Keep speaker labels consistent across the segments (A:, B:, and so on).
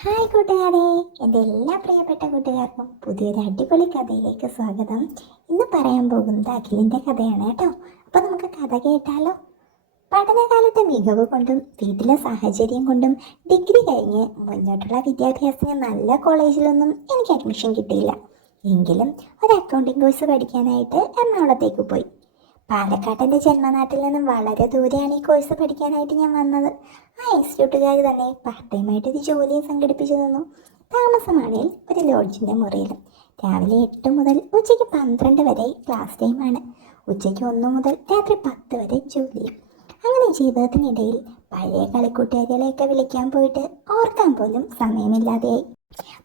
A: Hi കൂട്ടുകാരെ എന്റെ എല്ലാ പ്രിയപ്പെട്ട കൂട്ടുകാർക്കും പുതിയൊരു അടിപൊളി കഥയിലേക്ക് സ്വാഗതം. ഇന്ന് പറയാൻ പോകുന്നത് അഖിലിന്റെ കഥയാണ് കേട്ടോ. അപ്പോൾ നമുക്ക് കഥ കേട്ടാലോ? പഠനകാലത്തെ മികവ് കൊണ്ടും വീട്ടിലെ സാഹചര്യം കൊണ്ടും ഡിഗ്രി കഴിഞ്ഞ് മുന്നോട്ടുള്ള വിദ്യാഭ്യാസത്തിന് നല്ല കോളേജിലൊന്നും എനിക്ക് അഡ്മിഷൻ കിട്ടിയില്ല. എങ്കിലും ഒരു അക്കൗണ്ടിങ് കോഴ്സ് പഠിക്കാനായിട്ട് എറണാകുളത്തേക്ക് പോയി. പാലക്കാട് എന്റെ ജന്മനാട്ടിൽ നിന്നും വളരെ ദൂരെയാണ് ഈ കോഴ്സ് പഠിക്കാനായിട്ട് ഞാൻ വന്നത്. ആ ഇൻസ്റ്റിറ്റ്യൂട്ടുകാർ തന്നെ പാർട്ട് ടൈമായിട്ട് ഒരു ജോലിയും സംഘടിപ്പിച്ചു തന്നു. താമസമാണെങ്കിൽ ഒരു ലോഡ്ജിന്റെ മുറിയിൽ രാവിലെ എട്ട് മുതൽ ഉച്ചയ്ക്ക് പന്ത്രണ്ട് വരെ ക്ലാസ് ടൈമാണ് ഉച്ചയ്ക്ക് ഒന്ന് മുതൽ രാത്രി പത്ത് വരെ ജോലിയും അങ്ങനെ ജീവിതത്തിനിടയിൽ പഴയ കളിക്കൂട്ടുകാരികളെയൊക്കെ വിളിക്കാൻ പോയിട്ട് ഓർക്കാൻ പോലും സമയമില്ലാതെയായി.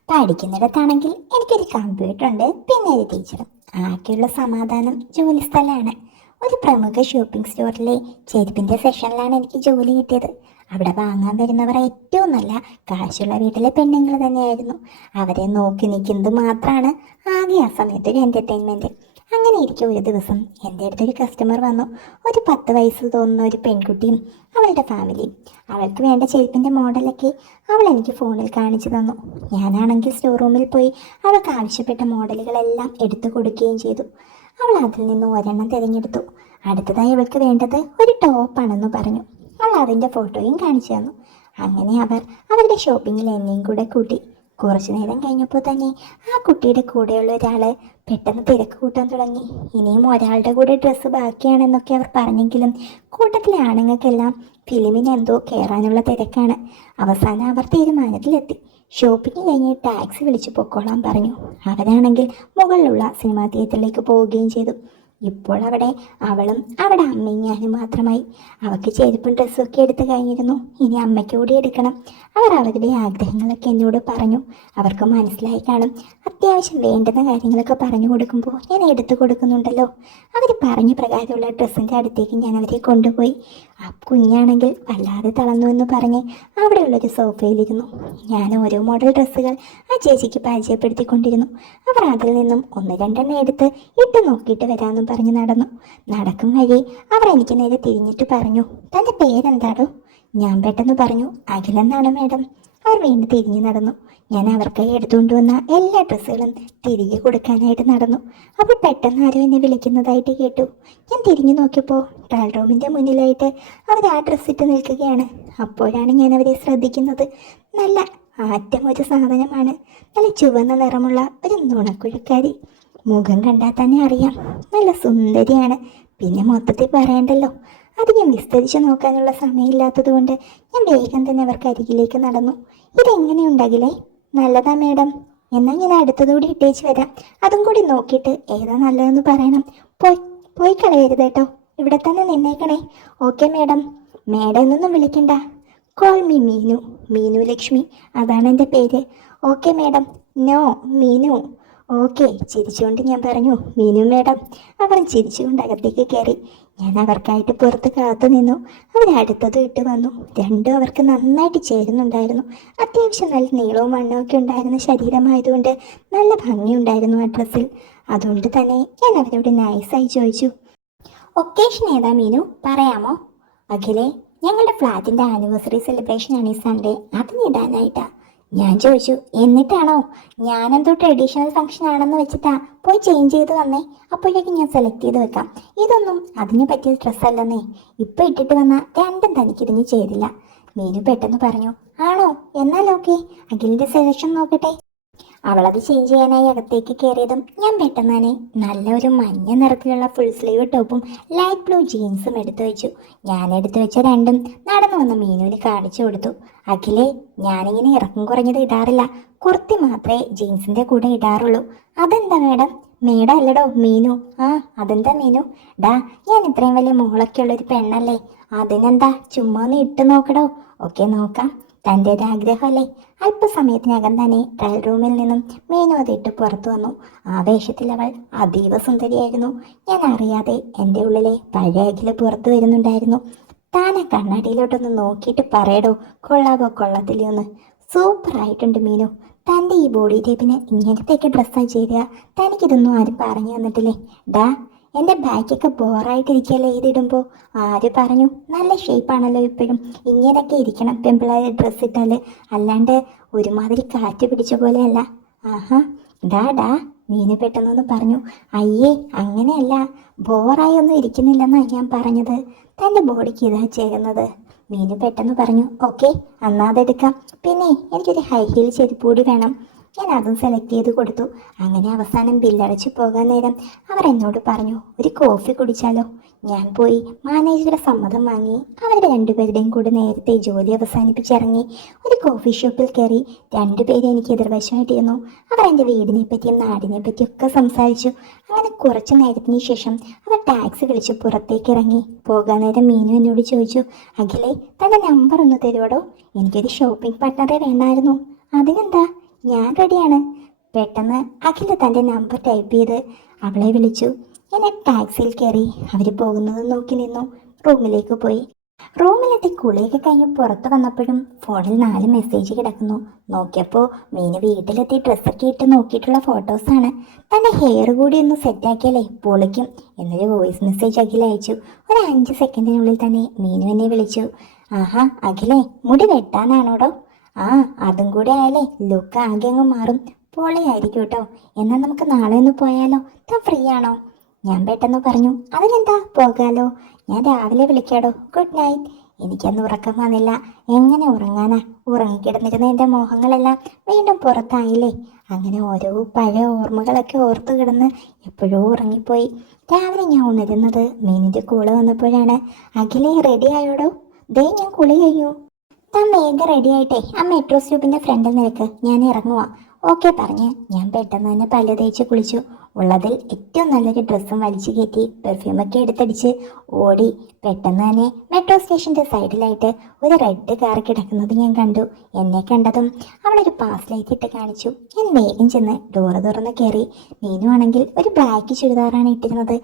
A: പഠിക്കുന്നിടത്താണെങ്കിൽ എനിക്കൊരു കമ്പ്യൂട്ടർ ഉണ്ട് പിന്നെ ഒരു ടീച്ചറും ആകെയുള്ള സമാധാനം ജോലി സ്ഥലമാണ് ഒരു പ്രമുഖ ഷോപ്പിംഗ് സ്റ്റോറിലെ ചെരുപ്പിന്റെ സെഷനിലാണ് എനിക്ക് ജോലി കിട്ടിയത്. അവിടെ വാങ്ങാൻ വരുന്നവർ ഏറ്റവും നല്ല കാശുള്ള വീട്ടിലെ പെണ്ണുങ്ങൾ തന്നെയായിരുന്നു. അവരെ നോക്കി നിൽക്കുന്നത് മാത്രമാണ് ആകെ ആ സമയത്ത് ഒരു എന്റർടൈൻമെന്റ് അങ്ങനെ ഇരിക്കും ഒരു ദിവസം എന്റെ അടുത്തൊരു കസ്റ്റമർ വന്നു. ഒരു പത്ത് വയസ്സ് തോന്നുന്ന ഒരു പെൺകുട്ടിയും അവളുടെ ഫാമിലിയും അവൾക്ക് വേണ്ട ചെരുപ്പിന്റെ മോഡലൊക്കെ അവൾ എനിക്ക് ഫോണിൽ കാണിച്ചു തന്നു. ഞാനാണെങ്കിൽ സ്റ്റോർ റൂമിൽ പോയി അവൾക്ക് ആവശ്യപ്പെട്ട മോഡലുകളെല്ലാം എടുത്തു കൊടുക്കുകയും ചെയ്തു. അവൾ അതിൽ നിന്ന് ഒരെണ്ണം തിരഞ്ഞെടുത്തു. അടുത്തതായി അവൾക്ക് വേണ്ടത് ഒരു ടോപ്പാണെന്ന് പറഞ്ഞു. അവൾ അതിന്റെ ഫോട്ടോയും കാണിച്ചു തന്നു. അങ്ങനെ അവർ അവരുടെ ഷോപ്പിങ്ങിൽ എന്നെയും കൂടെ കൂട്ടി. കുറച്ചു നേരം കഴിഞ്ഞപ്പോൾ തന്നെ ആ കുട്ടിയുടെ കൂടെയുള്ള ഒരാൾ പെട്ടെന്ന് തിരക്ക് കൂട്ടാൻ തുടങ്ങി. ഇനിയും ഒരാളുടെ കൂടെ ഡ്രസ്സ് ബാക്കിയാണെന്നൊക്കെ അവർ പറഞ്ഞെങ്കിലും കൂട്ടത്തിലെ ആണുങ്ങൾക്കെല്ലാം ഫിലിമിന് എന്തോ കയറാനുള്ള തിരക്കാണ്. അവസാനം അവർ തീരുമാനത്തിലെത്തി. ഷോപ്പിംഗ് കഴിഞ്ഞ് ടാക്സി വിളിച്ച് പൊക്കോളാൻ പറഞ്ഞു. അവരാണെങ്കിൽ മുകളിലുള്ള സിനിമാ തിയേറ്ററിലേക്ക് പോവുകയും ചെയ്തു. ഇപ്പോൾ അവിടെ അവളും അവിടെ അമ്മയും ഞാനും മാത്രമായി. അവൾക്ക് ചെരുപ്പും ഡ്രസ്സൊക്കെ എടുത്ത് കഴിഞ്ഞിരുന്നു. ഇനി അമ്മയ്ക്ക് കൂടി എടുക്കണം. അവർ അവരുടെ ആഗ്രഹങ്ങളൊക്കെ എന്നോട് പറഞ്ഞു. അവർക്ക് മനസ്സിലായി കാണും. അത്യാവശ്യം വേണ്ടുന്ന കാര്യങ്ങളൊക്കെ പറഞ്ഞു കൊടുക്കുമ്പോൾ ഞാൻ എടുത്തു കൊടുക്കുന്നുണ്ടല്ലോ. അവർ പറഞ്ഞ പ്രകാരമുള്ള ഡ്രസ്സിന്റെ അടുത്തേക്ക് ഞാൻ അവരെ കൊണ്ടുപോയി. ആ കുഞ്ഞാണെങ്കിൽ വല്ലാതെ തളർന്നു എന്ന് പറഞ്ഞ് അവിടെയുള്ളൊരു സോഫയിലിരുന്നു. ഞാൻ ഓരോ മോഡൽ ഡ്രസ്സുകൾ ആ ചേച്ചിക്ക് പരിചയപ്പെടുത്തിക്കൊണ്ടിരുന്നു. അവർ അതിൽ നിന്നും ഒന്ന് രണ്ടെണ്ണം എടുത്ത് ഇട്ട് നോക്കിയിട്ട് വരാമെന്നും പറഞ്ഞ് നടന്നു. നടക്കും വഴി അവർ എനിക്ക് നേരെ തിരിഞ്ഞിട്ട് പറഞ്ഞു തന്റെ പേരെന്താടോ? ഞാൻ പെട്ടെന്ന് പറഞ്ഞു അഖിലെന്നാണ് മാഡം. അവർ വീണ്ടും തിരിഞ്ഞു നടന്നു. ഞാൻ അവർക്കായി എടുത്തുകൊണ്ട് വന്ന എല്ലാ ഡ്രസ്സുകളും തിരികെ കൊടുക്കാനായിട്ട് നടന്നു. അപ്പോൾ പെട്ടെന്ന് ആരോ എന്നെ വിളിക്കുന്നതായിട്ട് കേട്ടു. ഞാൻ തിരിഞ്ഞു നോക്കിയപ്പോൾ ട്രയൽ റൂമിന്റെ മുന്നിലായിട്ട് അവർ ആ ഡ്രസ്സ് ഇട്ട് നിൽക്കുകയാണ്. അപ്പോഴാണ് ഞാൻ അവരെ ശ്രദ്ധിക്കുന്നത്. നല്ല ആറ്റം ഒരു സാധനമാണ്. നല്ല ചുവന്ന നിറമുള്ള ഒരു നുണക്കുഴക്കാരി. മുഖം കണ്ടാൽ തന്നെ അറിയാം. നല്ല സുന്ദരിയാണ്. പിന്നെ മൊത്തത്തിൽ പറയണ്ടല്ലോ. അധികം വിസ്തരിച്ച് നോക്കാനുള്ള സമയമില്ലാത്തത് കൊണ്ട് ഞാൻ വേഗം തന്നെ അവർക്ക് അരികിലേക്ക് നടന്നു. ഇതെങ്ങനെയുണ്ടാകില്ലേ നല്ലതാ മേഡം. എന്നാൽ ഞാൻ അടുത്തതുകൂടി ഇട്ടേച്ച് വരാം. അതും കൂടി നോക്കിയിട്ട് ഏതാ നല്ലതെന്ന് പറയണം. പോയി പോയി കളയരുത് കേട്ടോ. ഇവിടെ തന്നെ നിന്നേക്കണേ. Okay madam. മേഡം എന്നൊന്നും വിളിക്കണ്ട. Call me Meenu. Meenu Lakshmi. അതാണ് എന്റെ പേര്. Okay madam. No Meenu. Okay ചിരിച്ചുകൊണ്ട് ഞാൻ പറഞ്ഞു മീനു മേഡം അവർ ചിരിച്ചുകൊണ്ട് അകത്തേക്ക് കയറി. ഞാൻ അവർക്കായിട്ട് പുറത്ത് കാത്തു നിന്നു. അവർ അടുത്തത് ഇട്ട് വന്നു. രണ്ടും അവർക്ക് നന്നായിട്ട് ചേരുന്നുണ്ടായിരുന്നു. അത്യാവശ്യം നല്ല നീളവും വണ്ണമൊക്കെ ഉണ്ടായിരുന്ന ശരീരമായതുകൊണ്ട് നല്ല ഭംഗിയുണ്ടായിരുന്നു ആ ഡ്രസ്സിൽ. അതുകൊണ്ട് തന്നെ ഞാൻ അവരോട് നൈസായി ചോദിച്ചു ഒക്കേഷൻ ഏതാ മീനു? പറയാമോ? അഖിലേ ഞങ്ങളുടെ ഫ്ലാറ്റിന്റെ ആനിവേഴ്സറി സെലിബ്രേഷൻ ആണ് ഈ സൺഡേ. അതിനിടാനായിട്ടാണ് ഞാൻ ചോദിച്ചു എന്നിട്ടാണോ? ഞാനെന്തോ ട്രഡീഷണൽ ഫംഗ്ഷൻ ആണെന്ന് വെച്ചിട്ടാ. പോയി ചേഞ്ച് ചെയ്ത് വന്നേ അപ്പോഴേക്കും ഞാൻ സെലക്ട് ചെയ്ത് വെക്കാം. ഇതൊന്നും അതിന് പറ്റിയ ഡ്രസ്സ് അല്ലെന്നേ. ഇപ്പം ഇട്ടിട്ട് വന്ന രണ്ടും തനിക്കിതിന് ചെയ്തില്ല മീനു പെട്ടെന്ന് പറഞ്ഞു ആണോ? എന്നാൽ ഓക്കെ അഖിലിന്റെ സെലക്ഷൻ നോക്കട്ടെ. അവളത് ചേഞ്ച് ചെയ്യാനായി അകത്തേക്ക് കയറിയതും ഞാൻ പെട്ടെന്ന് തന്നെ നല്ല ഒരു മഞ്ഞ നിറത്തിലുള്ള ഫുൾ സ്ലീവ് ടോപ്പും ലൈറ്റ് ബ്ലൂ ജീൻസും എടുത്തു വെച്ചു. ഞാൻ എടുത്തു വെച്ച രണ്ടും നടന്നു വന്ന മീനുവിന് കാണിച്ചു കൊടുത്തു. അഖിലേ ഞാനിങ്ങനെ ഇറക്കം കുറഞ്ഞത് ഇടാറില്ല. കുർത്തി മാത്രമേ ജീൻസിന്റെ കൂടെ ഇടാറുള്ളൂ. അതെന്താ മേഡം? മേഡം അല്ലടോ മീനു. ആ അതെന്താ മീനു? ഡാ ഞാൻ ഇത്രയും വലിയ മോളൊക്കെ ഉള്ളൊരു പെണ്ണല്ലേ. അതിനെന്താ ചുമ്മാ ഒന്ന് ഇട്ട് നോക്കടോ. ഓക്കെ നോക്കാം. തന്റെ ഒരു ആഗ്രഹമല്ലേ? അല്പസമയത്തിനകം തന്നെ ട്രയൽ റൂമിൽ നിന്നും മേനോതിട്ട് പുറത്തു വന്നു. ആവേശത്തിൽ അവൾ അതീവ സുന്ദരിയായിരുന്നു. ഞാൻ അറിയാതെ എന്റെ ഉള്ളിലെ പഴയ അഖില പുറത്തു വരുന്നുണ്ടായിരുന്നു. താനെ കണ്ണാടിയിലോട്ടൊന്ന് നോക്കിയിട്ട് പറയടോ കൊള്ളാവോ കൊള്ളത്തില്ലേ ഒന്ന് സൂപ്പറായിട്ടുണ്ട് മീനു. തന്റെ ഈ ബോഡി ടൈപ്പിന് ഇങ്ങനത്തെയൊക്കെ ഡ്രസ്സാണ് ചേരുക തനിക്കിതൊന്നും ആരും പറഞ്ഞു തന്നിട്ടില്ലേ? ഡാ എന്റെ ബാക്കൊക്കെ ബോറായിട്ടിരിക്കുകയല്ലേ ഇതിടുമ്പോൾ ആര് പറഞ്ഞു? നല്ല ഷേപ്പാണല്ലോ ഇപ്പോഴും. ഇങ്ങനെയൊക്കെ ഇരിക്കണം പെമ്പിളായ ഡ്രസ്സ് ഇട്ടാൽ അല്ലാണ്ട് ഒരുമാതിരി കാറ്റ് പിടിച്ച പോലെയല്ല. ആഹാ ഡാ മീന് പെട്ടെന്നൊന്ന് പറഞ്ഞു. അയ്യേ അങ്ങനെയല്ല. ബോറായി ഒന്നും ഇരിക്കുന്നില്ലെന്നാണ് ഞാൻ പറഞ്ഞത്. തന്റെ ബോഡിക്ക് ഇതാ ചെയ്യുന്നത് മീന് പെട്ടെന്ന് പറഞ്ഞു ഓക്കെ അന്നാതെടുക്കാം പിന്നെ എനിക്കൊരു ഹൈ ഹീൽ ചെരുപ്പ് കൂടി വേണം. ഞാൻ അതും സെലക്ട് ചെയ്ത് കൊടുത്തു. അങ്ങനെ അവസാനം ബില്ലടച്ചു പോകാൻ നേരം അവർ എന്നോട് പറഞ്ഞു ഒരു കോഫി കുടിച്ചാലോ? ഞാൻ പോയി മാനേജറുടെ സമ്മതം വാങ്ങി. അവരുടെ രണ്ടുപേരുടെയും കൂടെ നേരത്തെ ജോലി അവസാനിപ്പിച്ചിറങ്ങി. ഒരു കോഫി ഷോപ്പിൽ കയറി രണ്ടുപേരും എനിക്ക് എതിർവശമായിട്ടിരുന്നു. അവർ എന്റെ വീടിനെ പറ്റിയും നാടിനെ പറ്റിയും ഒക്കെ സംസാരിച്ചു. അങ്ങനെ കുറച്ച് നേരത്തിന് ശേഷം അവർ ടാക്സി വിളിച്ച് പുറത്തേക്ക് ഇറങ്ങി പോകാൻ നേരം മീനു എന്നോട് ചോദിച്ചു അഖിലേ തന്റെ നമ്പർ ഒന്ന് തരുവടോ? എനിക്കൊരു ഷോപ്പിംഗ് പാർട്ട്ണറെ വേണമായിരുന്നു. അതിനെന്താ? ഞാൻ റെഡിയാണ്. പെട്ടെന്ന് അഖില തന്റെ നമ്പർ ടൈപ്പ് ചെയ്ത് അവളെ വിളിച്ചു. എന്നെ ടാക്സിയിൽ കയറി അവർ പോകുന്നത് നോക്കി നിന്നു. റൂമിലേക്ക് പോയി. റൂമിലെത്തി കുളിയൊക്കെ കഴിഞ്ഞ് പുറത്ത് വന്നപ്പോഴും ഫോണിൽ നാല് മെസ്സേജ് കിടക്കുന്നു. നോക്കിയപ്പോൾ മീന് വീട്ടിലെത്തി ഡ്രസ്സൊക്കെ ഇട്ട് നോക്കിയിട്ടുള്ള ഫോട്ടോസാണ് തന്റെ ഹെയർ കൂടി ഒന്ന് സെറ്റാക്കിയാലേ പൊളിക്കും എന്നൊരു വോയിസ് മെസ്സേജ് അഖില അയച്ചു. ഒരു അഞ്ച് സെക്കൻഡിനുള്ളിൽ തന്നെ മീനു എന്നെ വിളിച്ചു. ആഹാ അഖിലേ മുടി വെട്ടാനാണോടോ? ആ അതും കൂടെ ആയാലേ ലുക്ക് ആകെ അങ്ങ് മാറും. പൊളിയായിരിക്കും കേട്ടോ എന്നാൽ നമുക്ക് നാളെ ഒന്ന് പോയാലോ? താ ഫ്രീ ആണോ ഞാൻ പെട്ടെന്ന് പറഞ്ഞു അതിനെന്താ? പോകാലോ. ഞാൻ രാവിലെ വിളിക്കാടോ. ഗുഡ് നൈറ്റ് എനിക്കന്ന് ഉറക്കം വന്നില്ല. എങ്ങനെ ഉറങ്ങാനാ? ഉറങ്ങിക്കിടന്നിരുന്ന എന്റെ മോഹങ്ങളെല്ലാം വീണ്ടും പുറത്തായില്ലേ? അങ്ങനെ ഓരോ പഴയ ഓർമ്മകളൊക്കെ ഓർത്തു കിടന്ന് എപ്പോഴോ ഉറങ്ങിപ്പോയി. രാവിലെ ഞാൻ ഉണരുന്നത് മീനിന്റെ കൂടെ വന്നപ്പോഴാണ്. അഖിലേ റെഡി ആയോടോ? ദേ ഞാൻ കുളി കഴിഞ്ഞു താൻ വേഗം റെഡി ആയിട്ടേ ആ മെട്രോ സ്റ്റോപ്പിന്റെ ഫ്രണ്ടിൽ നിൽക്ക്. ഞാൻ ഇറങ്ങുവാ. ഓക്കെ പറഞ്ഞ് ഞാൻ പെട്ടെന്ന് തന്നെ പല്ല് തേച്ച് കുളിച്ചു. ഉള്ളതിൽ ഏറ്റവും നല്ലൊരു ഡ്രസ്സും വലിച്ചു കയറ്റി പെർഫ്യൂമൊക്കെ എടുത്തടിച്ച് ഓടി പെട്ടെന്ന് തന്നെ മെട്രോ സ്റ്റേഷന്റെ സൈഡിലായിട്ട് ഒരു റെഡ് കാർ കിടക്കുന്നത് ഞാൻ കണ്ടു. എന്നെ കണ്ടതും അവളൊരു പാസ് ലൈറ്റ് ഇട്ട് കാണിച്ചു. ഞാൻ വേഗം ചെന്ന് ഡോറ് തുറന്ന് കയറി മീനുവാണെങ്കിൽ ഒരു ബ്ലാക്ക് ചുരിദാറാണ് ഇട്ടിരുന്നത്.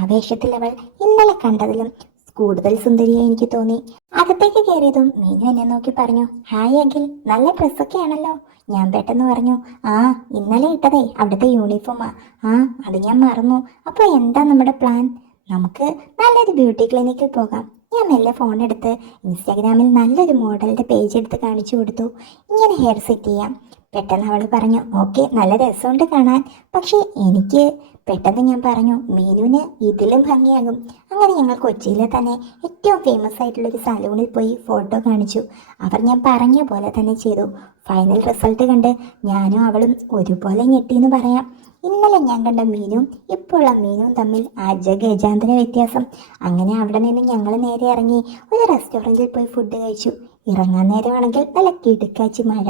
A: ആവേശത്തിൽ അവൾ ഇന്നലെ കണ്ടതിലും കൂടുതൽ സുന്ദരിയായി എനിക്ക് തോന്നി. അകത്തേക്ക് കയറിയതും മീനു എന്നെ നോക്കി പറഞ്ഞു ഹായ് അഖിൽ നല്ല ഡ്രസ്സൊക്കെ ആണല്ലോ ഞാൻ പെട്ടെന്ന് പറഞ്ഞു ആ ഇന്നലെ ഇട്ടതേ അവിടുത്തെ യൂണിഫോമാ ആ. അത് ഞാൻ മറന്നു. അപ്പോൾ എന്താ നമ്മുടെ പ്ലാൻ നമുക്ക് നല്ലൊരു ബ്യൂട്ടി ക്ലിനിക്കിൽ പോകാം. ഞാൻ മെല്ലെ ഫോൺ എടുത്ത് ഇൻസ്റ്റാഗ്രാമിൽ നല്ലൊരു മോഡലിന്റെ പേജ് എടുത്ത് കാണിച്ചു കൊടുത്തു. ഇങ്ങനെ ഹെയർ സെറ്റ് ചെയ്യാം. പെട്ടെന്ന് അവൾ പറഞ്ഞു ഓക്കെ നല്ല രസമുണ്ട് കാണാൻ. പക്ഷേ എനിക്ക് പെട്ടെന്ന് ഞാൻ പറഞ്ഞു മീനുവിന് ഇതിലും ഭംഗിയാകും. അങ്ങനെ ഞങ്ങൾ കൊച്ചിയിലെ തന്നെ ഏറ്റവും ഫേമസ് ആയിട്ടുള്ള ഒരു സലൂണിൽ പോയി ഫോട്ടോ കാണിച്ചു. അവർ ഞാൻ പറഞ്ഞ പോലെ തന്നെ ചെയ്തു. ഫൈനൽ റിസൾട്ട് കണ്ട് ഞാനും അവളും ഒരുപോലെ ഞെട്ടിയെന്ന് പറയാം. ഇന്നലെ ഞാൻ കണ്ട മീനും ഇപ്പോഴുള്ള മീനും തമ്മിൽ അജഗജാന്തര വ്യത്യാസം. അങ്ങനെ അവിടെ നിന്ന് ഞങ്ങൾ നേരെ ഇറങ്ങി ഒരു റെസ്റ്റോറന്റിൽ പോയി ഫുഡ് കഴിച്ചു. ഇറങ്ങാൻ നേരമാണെങ്കിൽ നല്ല കിടുക്കാച്ചി മഴ.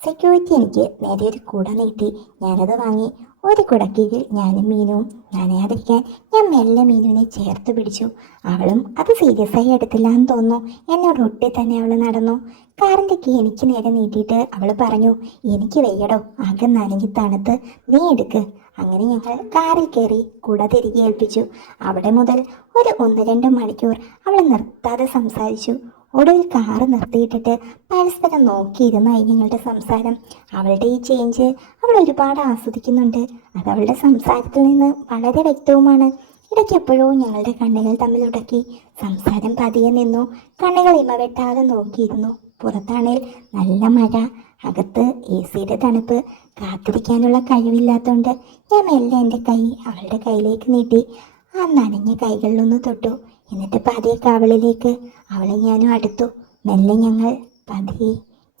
A: സെക്യൂരിറ്റി എനിക്ക് നേരെ ഒരു കൂടെ നീട്ടി. ഞാനത് വാങ്ങി. ഒരു കുടക്കീഴിൽ ഞാനും മീനുവും നനയാതിരിക്കാൻ ഞാൻ മെല്ലെ മീനുവിനെ ചേർത്ത് പിടിച്ചു. അവളും അത് സീരിയസ് ആയി എടുത്തില്ല എന്ന് തോന്നുന്നു. എന്നോട് ഒട്ടി തന്നെ അവൾ നടന്നു. കാറിന്റെക്ക് എനിക്ക് നേരെ നീട്ടിയിട്ട് അവൾ പറഞ്ഞു എനിക്ക് വെയ്യടോ ആകെ നനഞ്ഞി തണുത്ത്. നീ എടുക്ക്. അങ്ങനെ ഞങ്ങൾ കാറിൽ കയറി കുട തിരികെ ഏൽപ്പിച്ചു. അവിടെ മുതൽ ഒരു ഒന്ന് രണ്ട് മണിക്കൂർ അവൾ നിർത്താതെ സംസാരിച്ചു. ഒടുവിൽ കാറ് നിർത്തിയിട്ടിട്ട് പരസ്പരം നോക്കിയിരുന്നായി ഞങ്ങളുടെ സംസാരം. അവളുടെ ഈ ചേഞ്ച് അവൾ ഒരുപാട് ആസ്വദിക്കുന്നുണ്ട്. അത് അവളുടെ സംസാരത്തിൽ നിന്ന് വളരെ വ്യക്തവുമാണ്. ഇടയ്ക്ക് എപ്പോഴോ ഞങ്ങളുടെ കണ്ണുകൾ തമ്മിൽ ഉടക്കി. സംസാരം പതിയെ നിന്നു. കണ്ണുകൾ ഇമവെട്ടാതെ നോക്കിയിരുന്നു. പുറത്താണേൽ നല്ല മഴ. അകത്ത് എ സിയുടെ തണുപ്പ്. കാത്തിരിക്കാനുള്ള കഴിവില്ലാത്തതുകൊണ്ട് ഞാൻ മെല്ലെ എന്റെ കൈ അവളുടെ കയ്യിലേക്ക് നീട്ടി. ആ നനഞ്ഞ കൈകളിലൊന്ന് തൊട്ടു. എന്നിട്ട് പതിയെ കവളിലേക്ക്. അവളെ ഞാനും അടുത്തു. മെല്ലെ ഞങ്ങൾ പതിയെ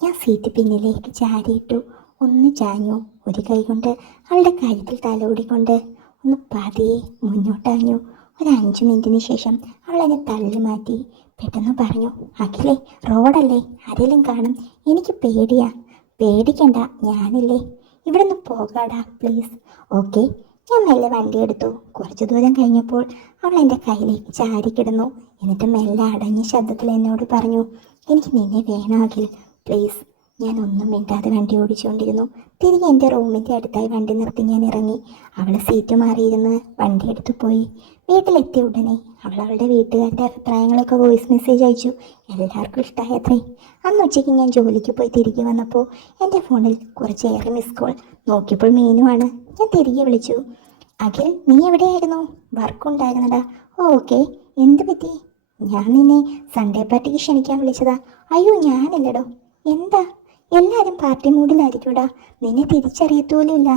A: ഞാൻ സീറ്റ് പിന്നിലേക്ക് ചാരിയിട്ടു. ഒന്ന് ചാഞ്ഞു. ഒരു കൈ കൊണ്ട് അവളുടെ കഴുത്തിൽ തലോടിക്കൊണ്ട് ഒന്ന് പതിയെ മുന്നോട്ടാഞ്ഞു ഒരു അഞ്ച് മിനിറ്റിന് ശേഷം അവൾ എന്നെ തള്ളി മാറ്റി. പെട്ടെന്ന് പറഞ്ഞു അഖിലേ റോഡല്ലേ? ആരെങ്കിലും കാണും. എനിക്ക് പേടിയാ. പേടിക്കണ്ട ഞാനില്ലേ. ഇവിടെ നിന്ന് പോകാടാ പ്ലീസ്. ഓക്കെ ഞാൻ മെല്ലെ വണ്ടി എടുത്തു. കുറച്ച് ദൂരം കഴിഞ്ഞപ്പോൾ അവൾ എന്റെ കയ്യിലേക്ക് ചാരിക്കിടന്നു എന്നിട്ട് മെല്ലെ അടഞ്ഞ ശബ്ദത്തിൽ എന്നോട് പറഞ്ഞു എനിക്ക് നിന്നെ വേണമെങ്കിൽ പ്ലീസ് ഞാൻ ഒന്നും മിണ്ടാതെ വണ്ടി ഓടിച്ചുകൊണ്ടിരുന്നു. തിരികെ എന്റെ റൂമിന്റെ അടുത്തായി വണ്ടി നിർത്തി ഞാൻ ഇറങ്ങി. അവൾ സീറ്റ് മാറിയിരുന്ന് വണ്ടി എടുത്തു പോയി. വീട്ടിലെത്തിയ ഉടനെ അവൾ അവളുടെ വീട്ടുകാരുടെ അഭിപ്രായങ്ങളൊക്കെ വോയിസ് മെസ്സേജ് അയച്ചു. എല്ലാവർക്കും ഇഷ്ടമായത്രേ അന്ന് ഉച്ചയ്ക്ക് ഞാൻ ജോലിക്ക് പോയി തിരികെ വന്നപ്പോൾ എന്റെ ഫോണിൽ കുറച്ചേറെ മിസ് കോൾ നോക്കിയപ്പോൾ മീനുമാണ് ഞാൻ തിരികെ വിളിച്ചു. അഖിൽ നീ എവിടെയായിരുന്നു? വർക്ക് ഉണ്ടായിരുന്നടാ. ഓ ഓക്കെ എന്ത് പറ്റി? ഞാൻ നിന്നെ സൺഡേ പാർട്ടിക്ക് ക്ഷണിക്കാൻ വിളിച്ചതാ. അയ്യോ ഞാനല്ലടോ. എന്താ? എല്ലാവരും പാർട്ടി മൂഡിലായിരിക്കൂടാ നിന്നെ തിരിച്ചറിയത്തൂലില്ല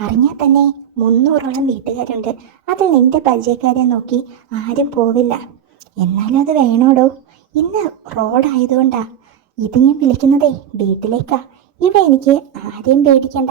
A: അറിഞ്ഞാൽ തന്നെ മുന്നൂറോളം വീട്ടുകാരുണ്ട്. അതിൽ നിന്റെ പരിചയക്കാരെ നോക്കി ആരും പോവില്ല. എന്നാലും അത് വേണോടോ? ഇന്ന് റോഡായതുകൊണ്ടാ ഇത് ഞാൻ വിളിക്കുന്നതേ വീട്ടിലേക്കാ. ഇവിടെ എനിക്ക് ആരെയും പേടിക്കണ്ട.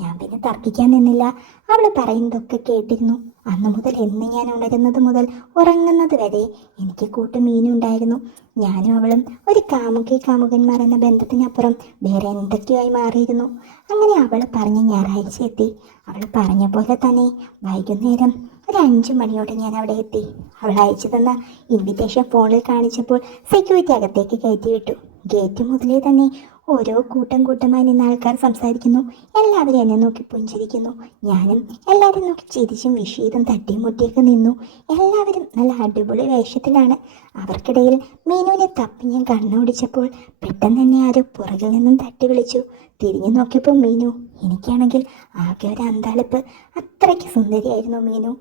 A: ഞാൻ പിന്നെ തർക്കിക്കാൻ നിന്നില്ല. അവൾ പറയുന്നതൊക്കെ കേട്ടിരുന്നു. അന്നു മുതൽ എന്ന് ഞാൻ ഉണരുന്നത് മുതൽ ഉറങ്ങുന്നത് വരെ എനിക്ക് കൂട്ട് മീനുണ്ടായിരുന്നു ഞാനും അവളും ഒരു കാമുകി കാമുകന്മാർ എന്ന ബന്ധത്തിനപ്പുറം വേറെ എന്തൊക്കെയായി മാറിയിരുന്നു. അങ്ങനെ അവൾ പറഞ്ഞ ഞായറാഴ്ച എത്തി. അവൾ പറഞ്ഞ പോലെ തന്നെ വൈകുന്നേരം ഒരു അഞ്ചു മണിയോടെ ഞാൻ അവിടെ എത്തി. അവൾ അയച്ചു തന്ന ഇൻവിറ്റേഷൻ ഫോണിൽ കാണിച്ചപ്പോൾ സെക്യൂരിറ്റി അകത്തേക്ക് കയറ്റി വിട്ടു. ഗേറ്റ് മുതലേ തന്നെ ഓരോ കൂട്ടം കൂട്ടമായി നിന്ന ആൾക്കാർ സംസാരിക്കുന്നു. എല്ലാവരും എന്നെ നോക്കി പുഞ്ചിരിക്കുന്നു. ഞാനും എല്ലാവരും നോക്കി ചിരിച്ചും വിഷീതും തട്ടിയും മുട്ടിയൊക്കെ നിന്നു. എല്ലാവരും നല്ല അടിപൊളി വേഷത്തിലാണ്. അവർക്കിടയിൽ മീനുവിനെ തപ്പി ഞാൻ കണ്ണോടിച്ചപ്പോൾ പെട്ടെന്ന് തന്നെ ആരോ പുറകിൽ നിന്നും തട്ടി വിളിച്ചു. തിരിഞ്ഞു നോക്കിയപ്പോൾ മീനു എനിക്കാണെങ്കിൽ ആകെ ഒരു അന്താളിപ്പ്. അത്രയ്ക്ക് സുന്ദരിയായിരുന്നു മീനു.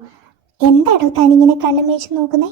A: എന്താടോ താനിങ്ങനെ കണ്ണുമേച്ച് നോക്കുന്നേ?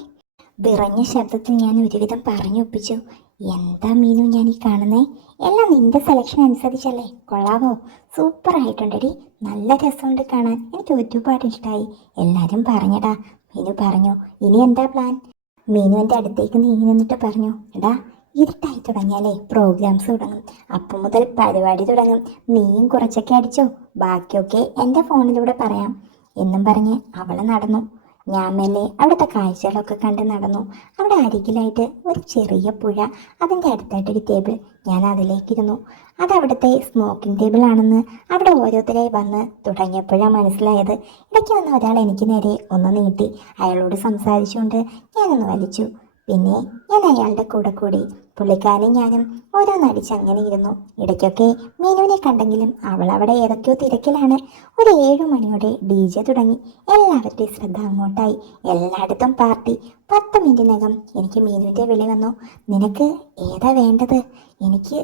A: വിറഞ്ഞ ശബ്ദത്തിൽ ഞാൻ ഒരുവിധം പറഞ്ഞൊപ്പിച്ചു. എന്താ മീനു ഞാൻ ഈ കാണുന്നേ? എല്ലാം നിന്റെ സെലക്ഷൻ അനുസരിച്ചല്ലേ? കൊള്ളാമോ? സൂപ്പർ ആയിട്ടുണ്ടടി. നല്ല രസമുണ്ട് കാണാൻ. എനിക്ക് ഒരുപാട് ഇഷ്ടമായി എല്ലാവരും പറഞ്ഞടാ. മീനു പറഞ്ഞു ഇനി എന്താ പ്ലാൻ മീനു എന്റെ അടുത്തേക്ക് നീങ്ങി നിന്നിട്ട് പറഞ്ഞു എടാ ഇരുട്ടായി തുടങ്ങിയാലേ പ്രോഗ്രാംസ് തുടങ്ങും. അപ്പം മുതൽ പരിപാടി തുടങ്ങും. നീയും കുറച്ചൊക്കെ അടിച്ചോ. ബാക്കിയൊക്കെ എന്റെ ഫോണിലൂടെ പറയാം. എന്നും പറഞ്ഞ് അവൾ നടന്നു. ഞാൻ മെല്ലെ അവിടുത്തെ കാഴ്ചകളൊക്കെ കണ്ട് നടന്നു. അവിടെ അരികിലായിട്ട് ഒരു ചെറിയ പുഴ. അതിന്റെ അടുത്തായിട്ടൊരു ടേബിൾ ഞാൻ അതിലേക്കിരുന്നു. അത് അവിടുത്തെ സ്മോക്കിംഗ് ടേബിൾ ആണെന്ന് അവിടെ ഓരോരുത്തരായി വന്ന് തുടങ്ങിയപ്പോഴാണ് മനസ്സിലായത്. ഇടയ്ക്ക് വന്ന ഒരാൾ എനിക്ക് നേരെ ഒന്ന് നീട്ടി. അയാളോട് സംസാരിച്ചുകൊണ്ട് ഞാനൊന്ന് വലിച്ചു. പിന്നെ ഞാൻ അയാളുടെ കൂടെ കൂടി പുള്ളിക്കാരനും ഞാനും ഓരോന്നടിച്ച് അങ്ങനെ ഇരുന്നു. ഇടയ്ക്കൊക്കെ മീനുവിനെ കണ്ടെങ്കിലും അവൾ അവിടെ ഏതൊക്കെയോ തിരക്കിലാണ്. ഒരു ഏഴു മണിയോടെ ഡി ജെ തുടങ്ങി. എല്ലാവരുടെയും ശ്രദ്ധ അങ്ങോട്ടായി. എല്ലായിടത്തും പാർട്ടി. പത്ത് മിനിറ്റിനകം എനിക്ക് മീനുവിന്റെ വിളി വന്നു. നിനക്ക് ഏതാ വേണ്ടത്? എനിക്ക്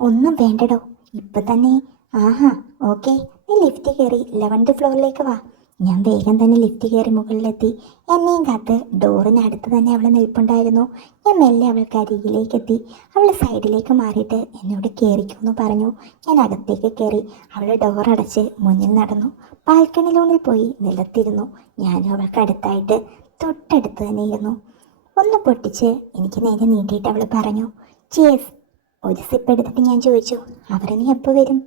A: ഒന്നും വേണ്ടടോ. ഇപ്പം തന്നെ ആഹാ ഓക്കെ. നീ ലിഫ്റ്റ് കയറി ലെവൻത്ത് ഫ്ലോറിലേക്ക് വാ. ഞാൻ വേഗം തന്നെ ലിഫ്റ്റ് കയറി മുകളിലെത്തി. എന്നെയും കാത്ത് ഡോറിനടുത്ത് തന്നെ അവൾ നിൽപ്പുണ്ടായിരുന്നു. ഞാൻ മെല്ലെ അവൾക്ക് അരികിലേക്ക് എത്തി അവൾ സൈഡിലേക്ക് മാറിയിട്ട് എന്നോട് കയറിക്കുമെന്ന് പറഞ്ഞു. ഞാൻ അകത്തേക്ക് കയറി അവൾ ഡോർ അടച്ച് മുന്നിൽ നടന്നു. ബാൽക്കണി ലോണിൽ പോയി നിലത്തിരുന്നു. ഞാനും അവൾക്ക് അടുത്തായിട്ട് തൊട്ടടുത്ത് തന്നെ ഇരുന്നു. ഒന്ന് പൊട്ടിച്ച് എനിക്ക് നേരെ നീട്ടിയിട്ട് അവൾ പറഞ്ഞു ചേസ് ഒരു സിപ്പ് എടുത്തിട്ട് ഞാൻ ചോദിച്ചു അവരിനി എപ്പോൾ വരും?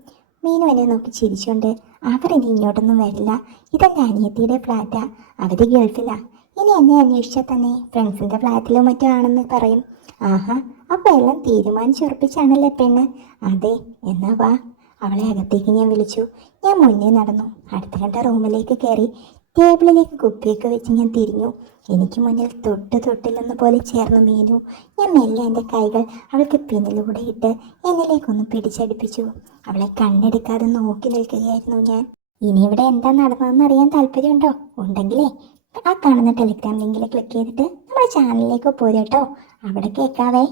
A: മീനു എന്നെ നോക്കി ചിരിച്ചുകൊണ്ട് അവരിനി ഇങ്ങോട്ടൊന്നും വരില്ല. ഇതെന്റെ അനിയത്തിയുടെ ഫ്ലാറ്റാ അവർ ഗൾഫിലാ. ഇനി എന്നെ അന്വേഷിച്ചാൽ തന്നെ ഫ്രണ്ട്സിന്റെ ഫ്ലാറ്റിലോ മറ്റോ ആണെന്ന് പറയും. ആഹാ അപ്പോൾ എല്ലാം തീരുമാനിച്ചുറപ്പിച്ചാണല്ലേ പെണ്ണ്? അതെ എന്നാ വാ. അവളെ അകത്തേക്ക് ഞാൻ വിളിച്ചു. ഞാൻ മുന്നേ നടന്നു. അടുത്ത കണ്ട റൂമിലേക്ക് കയറി ടേബിളിലേക്ക് കുപ്പിയൊക്കെ വെച്ച് ഞാൻ തിരിഞ്ഞു. എനിക്ക് മുന്നിൽ തൊട്ട് തൊട്ടില്ലെന്ന പോലെ ചേർന്ന് മീനു. ഞാൻ മെല്ലെ എന്റെ കൈകൾ അവൾക്ക് പിന്നിലൂടെ ഇട്ട് എന്നിലേക്കൊന്ന് പിടിച്ചടിപ്പിച്ചു. അവളെ കണ്ണെടുക്കാതെ നോക്കി നിൽക്കുകയായിരുന്നു ഞാൻ. ഇനി ഇവിടെ എന്താ നടന്നതെന്ന് അറിയാൻ താല്പര്യമുണ്ടോ? ഉണ്ടെങ്കിലേ ആ കാണുന്ന ടെലിഗ്രാം ലിങ്കിൽ ക്ലിക്ക് ചെയ്തിട്ട് നമ്മുടെ ചാനലിലേക്ക് പോരട്ടോ അവിടെ കേൾക്കാവേ